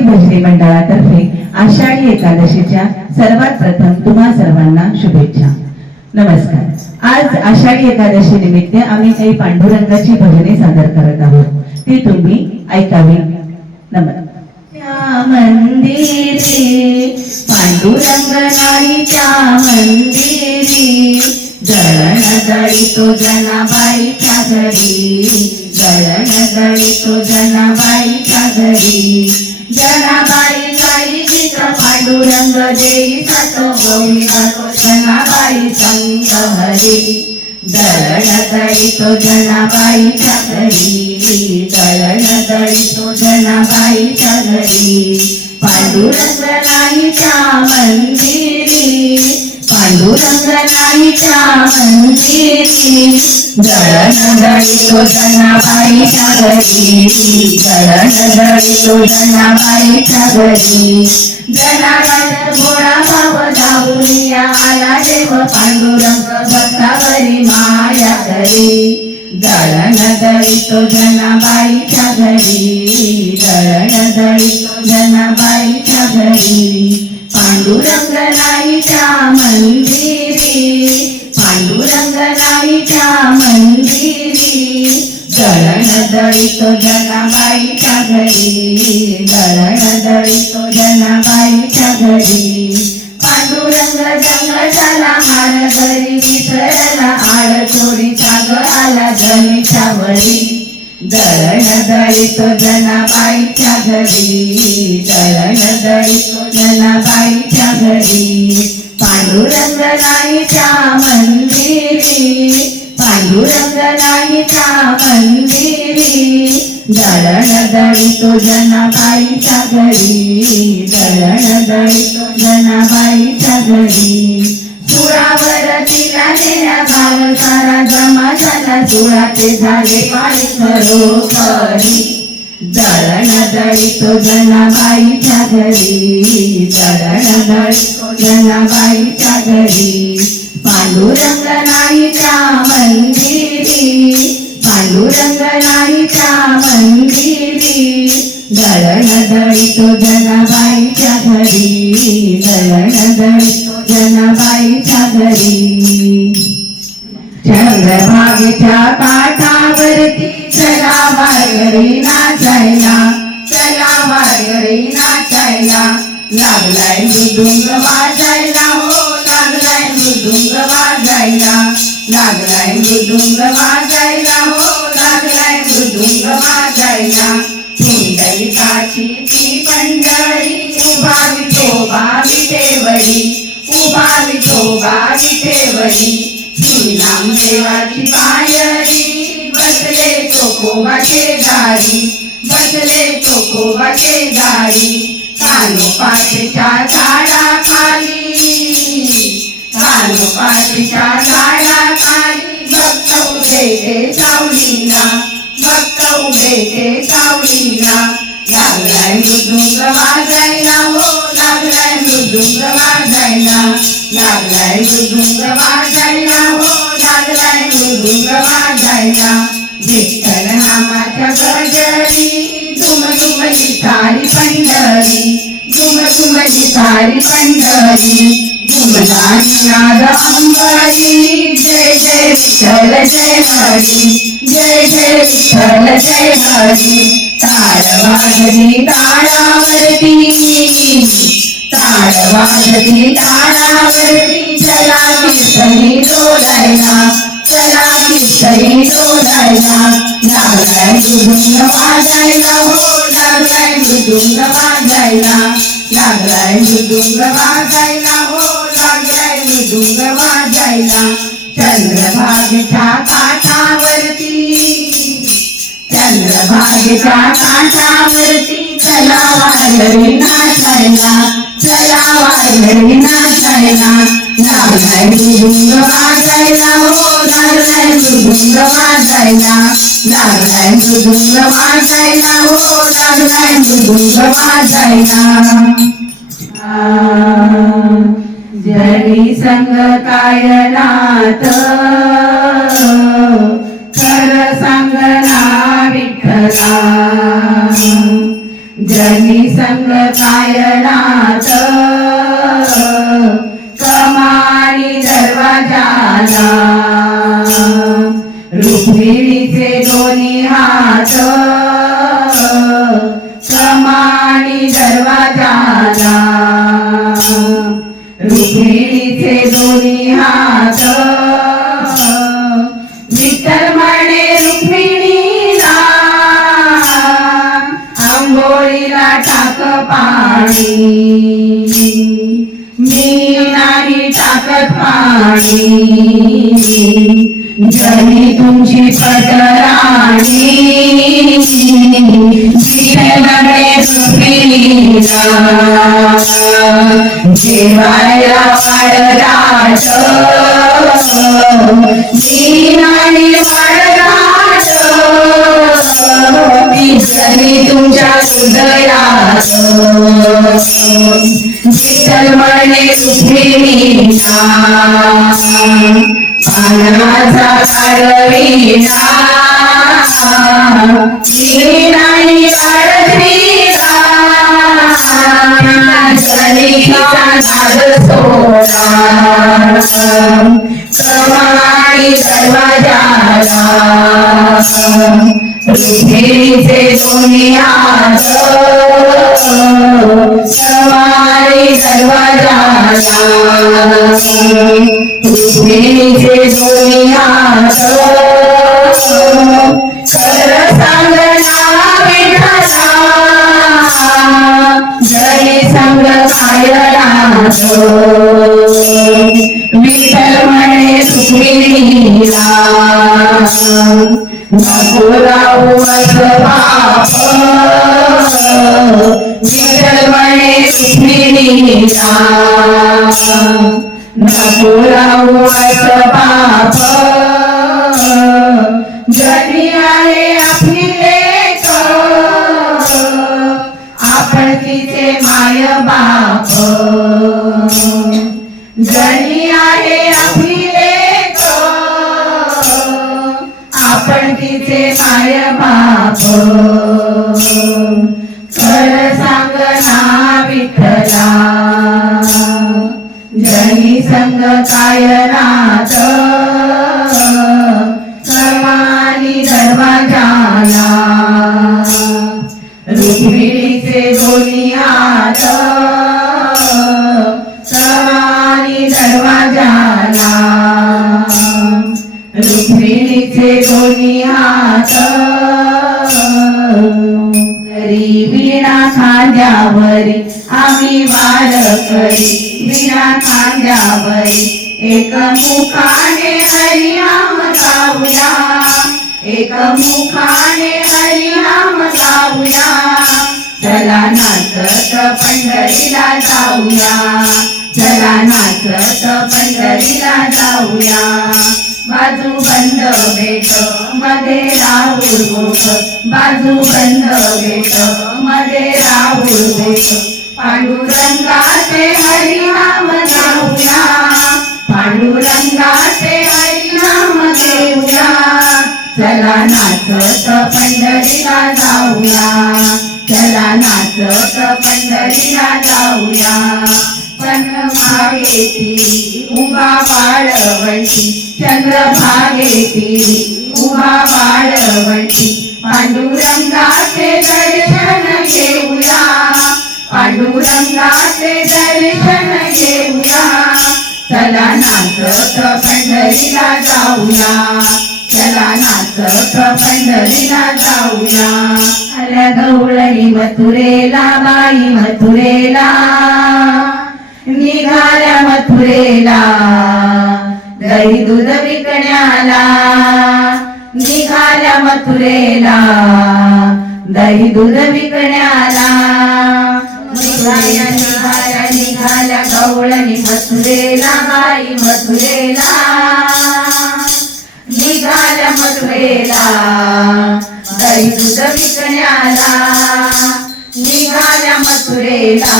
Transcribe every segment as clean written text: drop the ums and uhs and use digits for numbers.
भजनी मंडळातर्फे आषाढी एकादशीच्या सर्वात प्रथम तुम्हा सर्वांना शुभेच्छा. नमस्कार. आज आषाढी एकादशी निमित्त आम्ही काही पांडुरंगाची भजने सादर करत आहोत. ती तुम्ही ऐकावी. नमस्कार. मंदिरी पांडुरंग नाईच्या मंदिरी दळण दळीतो जनाबाईच्या घरी, दळण दळीतो जनाबाईच्या घरी. जनाबाई गाई चित्र पांडुरंग देई सातो गोवी जातो जनाबाई संग हरी. दळण दळीतो जनाबाईच्या घरी, दळण दळीतो जनाबाईच्या घरी. पांडुरंग नाईच्या मंदिरी, पांडुरंग नाईच्या मंदिरी दळण दळीतो जनाबाईच्या घरी, दळण दळीतो जनाबाईच्या घरी. जनाबाईचा गोळा भाव धावूनिया आला देव पांडुरंग भक्तावरी माया घरी. दळण दळीतो जनाबाईच्या घरी, दळण दळीतो जनाबाईच्या घरी. पांडुरंग नाईच्या मंदिरी, पांडुरंग नाईच्या मंदिरी दळण दळीतो जनाबाईच्या घरी, दळण दळीतो जनाबाईच्या घरी. पांडुरंग जंगलाला हार घरी विसरला आळ चोरीचा ग आला जमीच्या वळी. दळण दळीतो जनाबाईच्या घरी, दळण दळीतो जनाबाईच्या घरी. पांडुरंग नाईच्या मंदिरी, पांडुरंग नाईच्या मंदिरी दळण दळीतो जनाबाईच्या घरी, दळण दळीतो जनाबाईच्या घरी. सुळावर तिला नेल्या गाव सारा जमा झाला, सुळाचे झाले पाळी खरोखरी. दळण दळीतो जनाबाईच्या घरी, दळण दळीतो जनाबाईच्या घरी. पांडुरंग नाईच्या मंदिरी, पांडुरंग नाईच्या मंदिरी दळण दळीतो जनाबाईच्या घरी, दळण दळीतो जनाबाईच्या घरी. चंद्रभागेच्या काठावरती चला वारकरी नाचायला, चला वारकरी नाचायला. लागलाय मृदुंग वाजायला हो, लागलाय मृदुंग वाजायला, लागलाय मृदुंग वाजायला हो, लागलाय मृदुंग वाजायला. पुंडलिकाची ती पंढरी उभा विठोबा विठेवरी, उभा विठोबा विठेवरी. श्रीनामदेवाची पायरी बसले चोखोबाचे दारी, बसले चोखोबाचे दारी. कानोपातीच्या झाडाखाली, कानोपातीच्या झाडाखाली भक्त उभे ते सावलीला, भक्त उभे ते सावलीला. लागलाय मृदुंग वाजायला हो, लागलाय मृदुंग वाजायला, लागलाय मृदुंग वाजायला हो, लागलाय मृदुंग वाजायला. विठ्ठल नामाच्या गजरी झुमझुमली सारी पंढरी, झुमझुमली सारी पंढरी. घुमदानी नाद अंबरी जय जय विठ्ठल जय हरी, जय जय विठ्ठल जय हरी. ताळ वाजली ताळावरती, ताळ वाजली ताळावरती चला कीर्तनी डोलायला, चला कीर्तनी डोलायला. लागलाय मृदुंग वाजायला हो, लागलाय मृदुंग वाजायला, लागलाय मृदुंग वाजायला हो, लागलाय मृदुंग वाजायला. चंद्रभागेच्या काठावरती, चंद्रभागेच्या काठावरती चला वारकरी नाचायला, चला वारकरी नाचायला. लागलाय मृदुंग वाजायला हो, लागलाय मृदुंग वाजायला, लागलाय मृदुंग वाजायला हो, लागलाय मृदुंग वाजायला. जनी संग काय नाथ खर सांगना विठ्ठला, जनी संग कायनात कमानी दरवाजाला रुक्मिणीचे दोन्ही हात कमानी दरवाजाला रुक्मिणीचे दोन्ही हात विठ्ठल म्हणे रुक्मिणीला आंघोळीला टाक पाणी मी नाही टाकत पाणी जरी तुमची पटराणी जेवायला वाढराट मी नाही वाढराट मी जरी तुमच्या हृदयात विठ्ठल म्हणे रुक्मिणीला पानाचा काढविला मी नाही वाढविला जरीचा नाद सोडा कमानी दरवाजाला रुक्मिणीचे दोन्ही हात कमानी दरवाजाला रुक्मिणीचे दोन्ही हात खरं सांगना विठ्ठला जरी संग कायनात विठ्ठल म्हणे रुक्मिणीला नको राहू असं पाप विठ्ठल म्हणे रुक्मिणीला नको राहू असं पाप जरी आहे आपली लेक आपण तिचे माय बाप जरी आहे आपली लेक आपण तिचे माय बाप खरं सांगना विठ्ठला जरी संग कायनात कमानी दरवाजाला रुक्मिणीचे दोन्ही हात कमानी दरवाजाला रुक्मिणीचे दोन्ही हात करी वीणा खांद्यावरी आम्ही बाळकरी वीणा खांद्यावरी एक मुखाने हरिनाम गाऊया एक मुखाने हरिनाम गाऊया चला नाचत पंढरीला जाऊया चला नाचत पंढरीला जाऊया बाजू बंद बेट मध्ये राहुल गोठ बाजू बंद बेट मध्ये राहुल गोठ पांडुरंगाचे हरिनाम गाऊया पांडुरंगाचे हरिनाम घेऊया चला नाचत पंढरीला जाऊया चला नाचत पंढरीला जाऊया चंद्रभागेती उभा वाळवंटी चंद्रभागेती उभा वाळवंटी पांडुरंगाचे दर्शन घेऊया पांडुरंगाचे दर्शन घेऊया चला नाचत पंढरीला जाऊया चला नाचत पंढरीला जाऊया आल्या गवळणी मथुरेला बाई मथुरेला निघाल्या मथुरेला दही दूध विकण्याला निघाल्या मथुरेला दही दूध विकण्याला निघाल्या गवळणी मथुरेला बाई मथुरेला निघाल्या मथुरेला दही दूध विकण्याला निघाल्या मथुरेला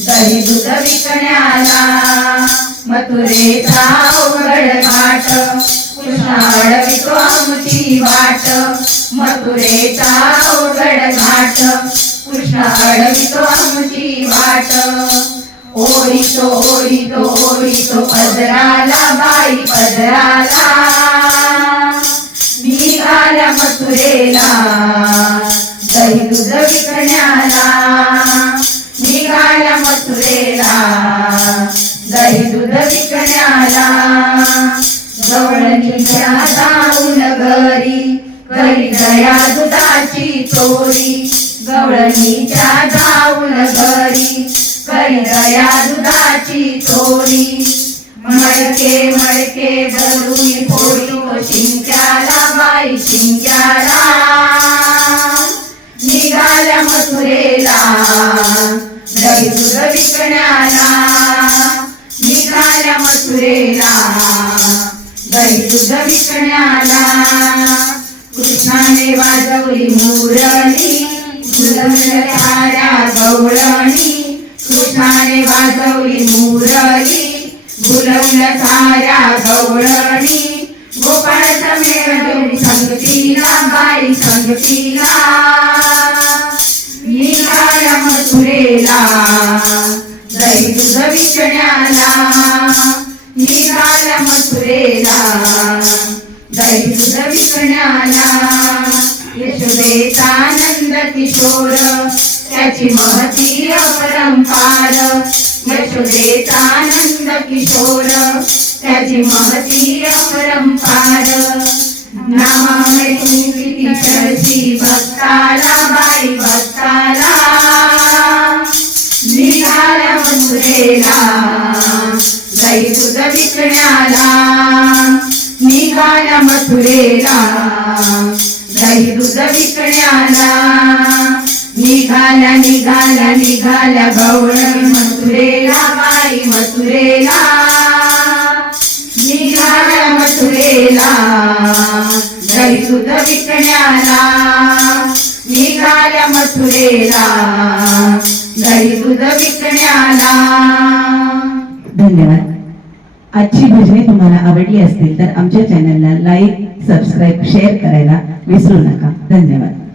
दही दूध विकण्याला मथुरेचा उघड घाट कृष्णा अडवितो आमची वाट मथुरेचा उघड घाट कृष्ण अडवितो आमची वाट ओढितो ओढितो ओढितो पदराला बाई पदराला निघाल्या मथुरेला दही दूध विकण्याला निघाल्या मथुरेला दही दूध विकण्याला गवळणीच्या जाऊन घरी करी दया दुधाची चोरी गवळणीच्या जाऊन घरी करी दया दुधाची चोरी मडके मडके भरून फोडी शिंक्याला बाई शिंक्याला निघाल्या मथुरेला दही दूध विकण्याला निघाल्या मथुरेला दही दूध विकण्याला कृष्णाने वाजवली मुरली झुलमल्या गवळणी कृष्णाने वाजवली मुरली झुलमल्या साऱ्या गवळणी गोपाळ समेत संगतीला बाई संगतीला निघाल्या मथुरेला दही दूध विकण्याला निघाल्या मथुरेला दही दूध विकण्याला यशोदेचा नंद किशोर त्याची महती अपरंपार यशोदेचा नंद किशोर त्याची महती अपरंपार नामामुळे किती सरसी भक्ताला बाई भक्ताला निघाल्या मथुरेला दही दूध विकण्याला निघाल्या मथुरेला दही दूध विकण्याला निघाल्या निघाल्या निघाल्या गवळण मथुरेला बाई मथुरेला निघाल्या मथुरेला दही दूध विकण्याला निघाल्या मथुरेला दही दूध विकण्याला. धन्यवाद. आजची भजने तुम्हाला आवडली असतील तर आमच्या चॅनलला लाईक, सबस्क्राईब, शेअर करायला विसरू नका. धन्यवाद.